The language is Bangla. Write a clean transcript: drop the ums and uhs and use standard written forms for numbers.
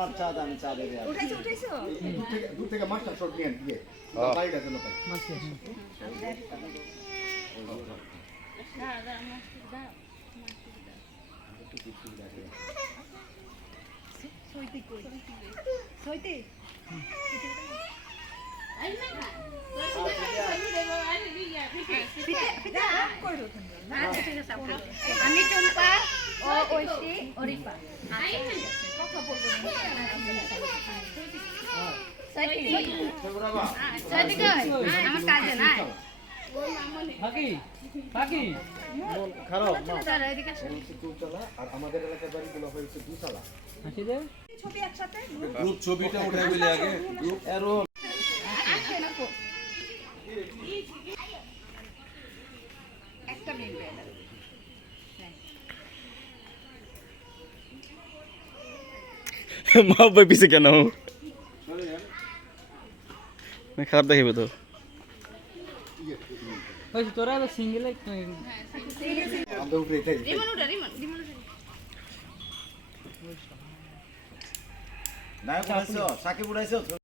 আমার চা দাও, আমি চা দেবে। উঠাইছো উঠাইছো দূর থেকে মাস্টার শট নিয়ে দিয়ে বাইরে যেন পাই সইতে আমি টুম্পা ও ঐশী অরিপা কথা বলবো আমার কাজে না খারাপ চুল চালা আর আমাদের এলাকার বাড়িগুলো হয়েছে দুতলা ছবি একসাথে গ্রুপ ছবিটা উঠাই দিলে আগে গ্রুপ এরো একটা মিলবে মা ভাই পিছে কেন খারাপ দেখিবে তো তোরা সিঙ্গেল আমরা উঠে যাই নায়ক উঠাইছো, সাকিব উঠাইছো।